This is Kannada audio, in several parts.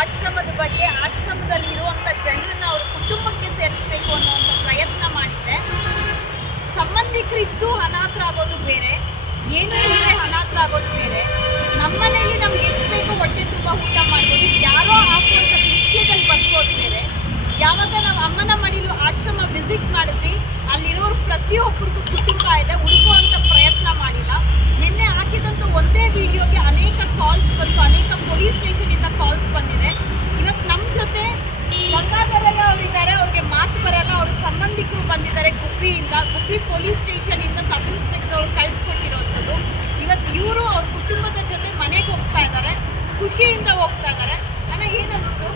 ಆಶ್ರಮದ ಬಗ್ಗೆ, ಆಶ್ರಮದಲ್ಲಿರುವಂಥ ಜನರನ್ನ ಅವ್ರ ಕುಟುಂಬಕ್ಕೆ ಸೇರಿಸಬೇಕು ಅನ್ನೋವಂಥ ಪ್ರಯತ್ನ ಮಾಡಿದ್ದೆ. ಸಂಬಂಧಿಕರಿದ್ದು ಅನಾಥರಾಗೋದು ಬೇರೆ, ಏನು ಇಲ್ಲದೆ ಅನಾಥರಾಗೋದು ಬೇರೆ. ನಮ್ಮನೇಲಿ ನಮ್ಗೆ ಎಷ್ಟು ಬೇಕೋ ಹೊಟ್ಟೆ ತುಂಬ ಊಟ ಮಾಡ್ಬೋದು, ಯಾರೋ ಹಾಕುವಂಥ ವಿಷಯದಲ್ಲಿ ಬದುಕೋದು ಬೇರೆ. ಯಾವಾಗ ನಾವು ಅಮ್ಮನ ಮಡಿಲು ಆಶ್ರಮ ವಿಸಿಟ್ ಮಾಡಿದ್ವಿ, ಅಲ್ಲಿರೋರು ಪ್ರತಿಯೊಬ್ಬರಿಗೂ ಕುಟುಂಬ ಇದೆ, ಹುಡುಕುವಂಥ ಪ್ರಯತ್ನ ಮಾಡಿಲ್ಲ. ನಿನ್ನೆ ಹಾಕಿದಂಥ ಒಂದೇ ವಿಡಿಯೋಗೆ ಅನೇಕ ಕಾಲ್ಸ್ ಬಂತು, ಅನೇಕ ಪೊಲೀಸ್ ಸ್ಟೇಷನಿಂದ ಕಾಲ್ಸ್ ಬಂದಿದೆ. ಇವತ್ತು ನಮ್ಮ ಜೊತೆ ಗಂಗಾಧರಯ್ಯ ಅವರಿದ್ದಾರೆ, ಅವ್ರಿಗೆ ಮಾತು ಬರಲ್ಲ, ಅವ್ರ ಸಂಬಂಧಿಕರು ಬಂದಿದ್ದಾರೆ ಗುಬ್ಬಿಯಿಂದ, ಗುಬ್ಬಿ ಪೊಲೀಸ್ ಸ್ಟೇಷನಿಂದ ಸಬ್ ಇನ್ಸ್ಪೆಕ್ಟರ್ ಅವ್ರು ಕಳಿಸ್ಕೊಟ್ಟಿರೋವಂಥದ್ದು. ಇವತ್ತು ಇವರು ಅವ್ರ ಕುಟುಂಬದ ಜೊತೆ ಮನೆಗೆ ಹೋಗ್ತಾ ಇದ್ದಾರೆ, ಖುಷಿಯಿಂದ ಹೋಗ್ತಾ ಇದ್ದಾರೆ. ಅಣ್ಣ ಏನನ್ನಿಸ್ತು?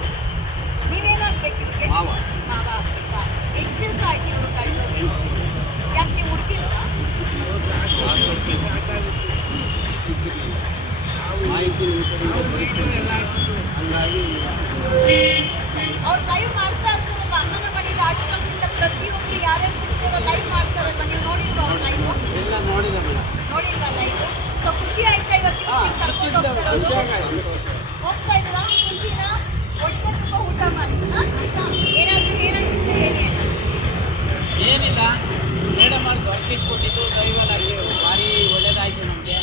ನೀವೇನಾಗಬೇಕು? ಮಾವ ಆಗ್ಬೇಕಾ? ಎಷ್ಟು ದಿವಸ ಆಯ್ತು ಇವರು ಕಳ್ಸೋಗಿ? ಯಾಕೆ ನೀವು ಹುಡುಗಿಲ್ಲ? ಅವ್ರು ಲೈವ್ ಮಾಡ್ತಾ ಇರ್ತಾರಲ್ವ ಅಮ್ಮನ ಮಡಿಲು ಆಶ್ರಮದಿಂದ, ಪ್ರತಿಯೊಬ್ಬರು ಯಾರ್ಯಾರು ಸಿಗ್ತಾರೋ ಲೈವ್ ಮಾಡ್ತಾರಲ್ವ, ನೀವು ನೋಡಿಲ್ವಾ ಅವ್ರ ಲೈವ್? ನೋಡಿಲ್ವಾ ಲೈವ್? ಸೊ ಖುಷಿ ಆಯ್ತಾ ಇವತ್ತು ಕರ್ಕೊಂಡು ಹೋಗ್ತಾ ಇದ್ದೀರಾ? ಖುಷಿನ ಹೊಟ್ಟೆ ತುಂಬ ಊಟ ಮಾಡಿ ಆಯ್ತಾ? ಏನಾದರೂ ಏನಾಗುತ್ತೆ ಹೇಳಿ ಅಣ್ಣ. ಏನಿಲ್ಲ, ಮೇಡಮ್ ಅವ್ರು ವರ್ಕಿಸ್ ಕೊಟ್ಟಿದ್ದು ದೈವಲಾಗಿ ಭಾರಿ ಒಳ್ಳೇದಾಯಿತು. ನಮಗೆ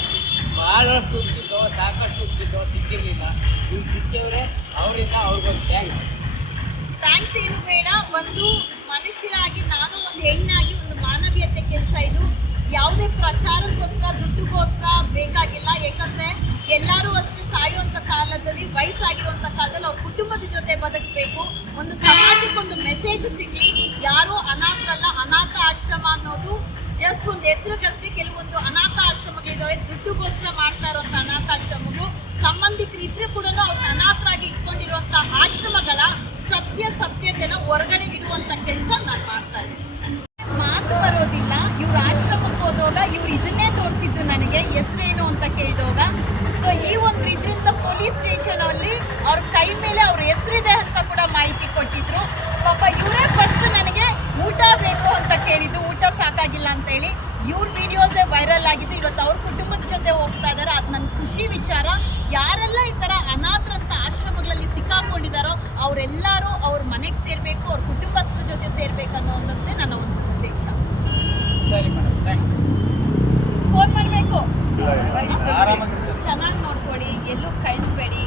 ಭಾಳಷ್ಟು ಹುಡುಕಿದ್ದು, ಸಾಕಷ್ಟು ಹುಡುಕಿದ್ದು, ಸಿಕ್ಕಿರಲಿಲ್ಲ. ಈಗ ಸಿಕ್ಕಿದ್ರೆ ಅವರಿಂದ ಅವ್ರಿಗೊಂದು ಥ್ಯಾಂಕ್ಸ್ ಏನು ಬೇಡ. ಒಂದು ಮನುಷ್ಯರಾಗಿ, ನಾನು ಒಂದು ಹೆಣ್ಣಾಗಿ, ಒಂದು ಮಾನವೀಯತೆ ಕೆಲಸ ಇದು. ಯಾವುದೇ ಪ್ರಚಾರಕ್ಕೋಸ್ಕರ, ದುಡ್ಡುಗೋಸ್ಕರ ಬೇಕಾಗಿಲ್ಲ. ಯಾಕಂದರೆ ಎಲ್ಲರೂ ಅಷ್ಟೇ ಸಾಯುವಂಥ ಕಾಲದಲ್ಲಿ, ವಯಸ್ಸಾಗಿರುವಂಥ ಕಾಲದಲ್ಲಿ ಅವ್ರ ಕುಟುಂಬದ ಜೊತೆ ಬದುಕಬೇಕು. ಒಂದು ಸಮಾಜಕ್ಕೊಂದು ಮೆಸೇಜ್ ಸಿಗಲಿ. ಯಾರೂ ಅನಾಥರಲ್ಲ. ಅನಾಥ ಆಶ್ರಮ ಅನ್ನೋದು ಜಸ್ಟ್ ಒಂದು ಹೆಸರಿಗಷ್ಟೇ. ಕೆಲವೊಂದು ಅನಾಥ ಆಶ್ರಮಗಳಿದ್ದಾವೆ, ದುಡ್ಡುಗೋಸ್ಕರ ಮಾಡ್ತಾ ಇರುವಂಥ ಅನಾಥಾಶ್ರಮಗಳು. ಸಂಬಂಧಿಕರು ಇದ್ರೆ ಕೂಡ ಅವ್ರನ್ನ ಅನಾಥರಾಗಿ ಇಟ್ಕೊಂಡಿರುವಂಥ ಆಶ್ರಮಗಳ ಸತ್ಯತೆನ ಹೊರಗಡೆ ಇಡುವಂಥ ಕೆಲಸ ನಾನು ಮಾಡ್ತಾ ಇದ್ದೀನಿ. ಮಾತು ಬರೋದಿಲ್ಲ. ಇವ್ರ ಆಶ್ರಮಕ್ಕೆ ಹೋದಾಗ ಇವ್ರು ಇದನ್ನೇ ತೋರಿಸಿದ್ದು ನನಗೆ, ಹೆಸರೇನು ಅಂತ ಕೇಳಿದಾಗ. ಸೊ ಈ ಒಂದು ಇದರಿಂದ ಪೊಲೀಸ್ ಸ್ಟೇಷನಲ್ಲಿ ಅವ್ರ ಕೈ ಮೇಲೆ ಅವ್ರ ಹೆಸರಿದೆ ಅಂತ ಕೂಡ ಮಾಹಿತಿ ಕೊಟ್ಟಿದ್ರು. ಪಾಪ ಇವರೇ ಫಸ್ಟ್ ನನಗೆ ಊಟ ಬೇಕು ಅಂತ ಕೇಳಿದ್ದು, ಊಟ ಸಾಕಾಗಿಲ್ಲ ಅಂತ ಹೇಳಿ. ಇವ್ರ ವಿಡಿಯೋಸೇ ವೈರಲ್ ಆಗಿದ್ದು. ಇವತ್ತು ಅವ್ರ ಕುಟುಂಬದ ಜೊತೆ ಹೋಗ್ತಾ ಇದ್ದಾರೆ. ಅದು ನನ್ನ ಖುಷಿ ವಿಚಾರ. ಯಾರೆಲ್ಲ ಈ ಥರ ಅನಾಥರಂಥ ಆಶ್ರಮಗಳಲ್ಲಿ ಸಿಕ್ಕಾಕೊಂಡಿದ್ದಾರೋ ಅವರೆಲ್ಲರೂ ಅವ್ರ ಮನೆಗೆ ಸೇರಬೇಕು, ಅವ್ರ ಕುಟುಂಬಸ್ಥರ ಜೊತೆ ಸೇರಬೇಕು ಅನ್ನೋದಂತೆ ನನ್ನ ಒಂದು ಉದ್ದೇಶ. ಸರಿ ಮೇಡಮ್, ಥ್ಯಾಂಕ್ಸ್. ಫೋನ್ ಮಾಡಬೇಕು, ಚೆನ್ನಾಗಿ ನೋಡ್ಕೊಳ್ಳಿ, ಎಲ್ಲೂ ಕಳಿಸ್ಬೇಡಿ.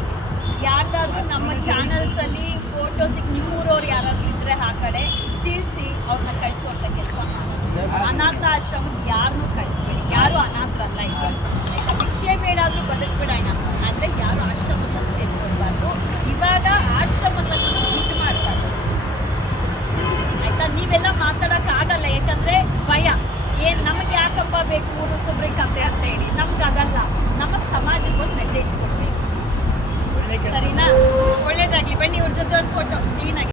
ಯಾರ್ದಾದ್ರೂ ನಮ್ಮ ಚಾನಲ್ಸಲ್ಲಿ ಫೋಟೋಸಿಗೆ ನಿಮ್ಮೂರವ್ರು ಯಾರಾದರೂ ಇದ್ದರೆ ಆ ಕಡೆ ತಿಳಿಸಿ ಅವ್ರನ್ನ ಕಳಿಸುವಂಥ ಕೆಲಸ ಮಾಡಿ. ಅನಾಥ ಆಶ್ರಮಕ್ಕೆ ಯಾರನ್ನೂ ಕಳಿಸ್ಬೇಡಿ. ಯಾರು ಅನಾಥರಲ್ಲ. ಈಗ ಆಯಿತಾ, ಭಿಕ್ಷೆ ಬೇಡಾದರೂ ಬದುಕಬೇಡ, ಆದರೆ ಯಾರು ಆಶ್ರಮದಲ್ಲಿ ಸೇರಿಕೊಳ್ಬಾರ್ದು. ಇವಾಗ ಆಶ್ರಮಗಳನ್ನು ದುಡ್ಡು ಮಾಡ್ತಾರೆ. ಆಯಿತಾ, ನೀವೆಲ್ಲ ಮಾತಾಡೋಕ್ಕಾಗಲ್ಲ, ಯಾಕಂದರೆ ಭಯ. ಏನು ನಮಗೆ ಯಾಕಪ್ಪ ಬೇಕು ಊರು ಸುಬ್ರಿ ಕತೆ ಅಂತ ಹೇಳಿ. ನಮ್ಗೆ ಅದಲ್ಲ, ನಮಗೆ ಸಮಾಜಕ್ಕೊಂದು ಮೆಸೇಜ್ ಕೊಡಬೇಕು. ಸರಿನಾ? ಒಳ್ಳೇದಾಗಲಿ. ಬನ್ನಿ, ಇವ್ರ ಜೊತೆ ಒಂದು ಫೋಟೋ ಕ್ಲೀನಾಗಿ.